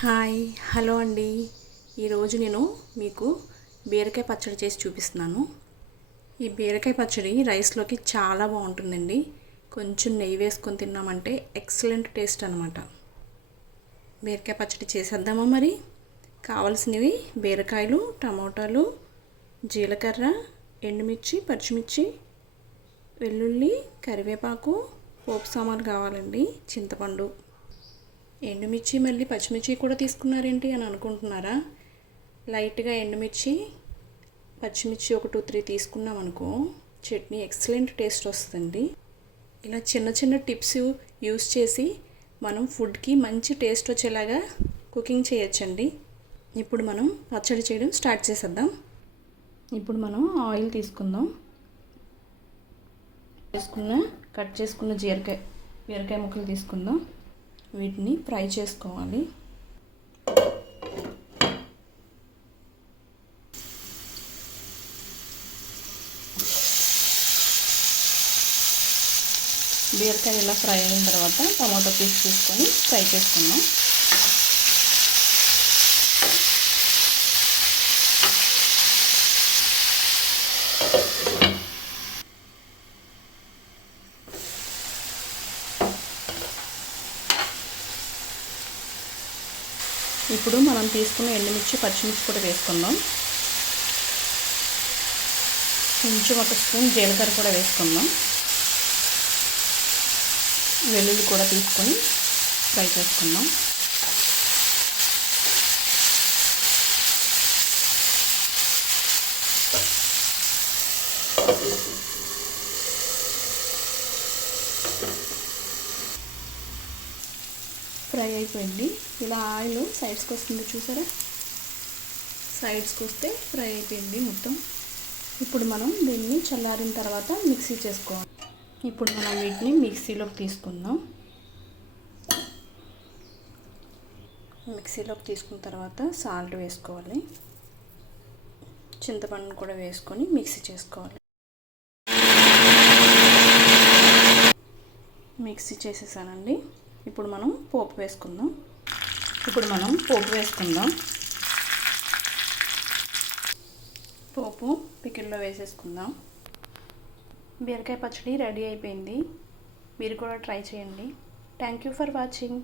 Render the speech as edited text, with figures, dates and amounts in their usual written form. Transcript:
Hi hello అండి. ఈరోజు నేను మీకు బీరకాయ పచ్చడి చేసి చూపిస్తున్నాను. ఈ బీరకాయ పచ్చడి రైస్లోకి చాలా బాగుంటుందండి. కొంచెం నెయ్యి వేసుకొని తిన్నామంటే ఎక్సలెంట్ టేస్ట్ అనమాట. బీరకాయ పచ్చడి చేసేద్దామా మరి? కావాల్సినవి బీరకాయలు, టమోటాలు, జీలకర్ర, ఎండుమిర్చి, పచ్చిమిర్చి, వెల్లుల్లి, కరివేపాకు, పోపు సామాన్లు కావాలండి, చింతపండు. ఎండుమిర్చి మళ్ళీ పచ్చిమిర్చి కూడా తీసుకున్నారేంటి అని అనుకుంటున్నారా? లైట్గా ఎండుమిర్చి, పచ్చిమిర్చి ఒక 2-3 తీసుకున్నాం అనుకో, చట్నీ ఎక్సలెంట్ టేస్ట్ వస్తుందండి. ఇలా చిన్న చిన్న టిప్స్ యూస్ చేసి మనం ఫుడ్కి మంచి టేస్ట్ వచ్చేలాగా కుకింగ్ చేయొచ్చండి. ఇప్పుడు మనం పచ్చడి చేయడం స్టార్ట్ చేసేద్దాం. ఇప్పుడు మనం ఆయిల్ తీసుకుందాం. కట్ చేసుకున్న బీరకాయ ముక్కలు తీసుకుందాం. వీటిని ఫ్రై చేసుకోవాలి. బీరకాయ ఇలా ఫ్రై అయిన తర్వాత టమాటో పీస్ తీసుకొని ఫ్రై చేసుకుందాం. ఇప్పుడు మనం తీసుకున్న ఎండుమిర్చి, పచ్చిమిర్చి కూడా వేసుకుందాం. కొంచెం ఒక స్పూన్ జీలకర్ర కూడా వేసుకుందాం. వెల్లుల్లి కూడా తీసుకొని ఫ్రై చేసుకుందాం. ఫ్రై అయిపోయింది. ఇలా ఆయిల్ సైడ్స్కి వస్తుంది చూసారా? సైడ్స్కి వస్తే ఫ్రై అయిపోయింది మొత్తం. ఇప్పుడు మనం దీన్ని చల్లారిన తర్వాత మిక్సీ చేసుకోవాలి. ఇప్పుడు మనం వీటిని మిక్సీలోకి తీసుకుందాం. మిక్సీలోకి తీసుకున్న తర్వాత సాల్ట్ వేసుకోవాలి. చింతపండును కూడా వేసుకొని మిక్సీ చేసుకోవాలి. మిక్సీ చేసేసానండి. ఇప్పుడు మనం పోపు వేసుకుందాం. పోపు పికిల్లో వేసేసుకుందాం. బీరకాయ పచ్చడి రెడీ అయిపోయింది. మీరు కూడా ట్రై చేయండి. Thank you for watching.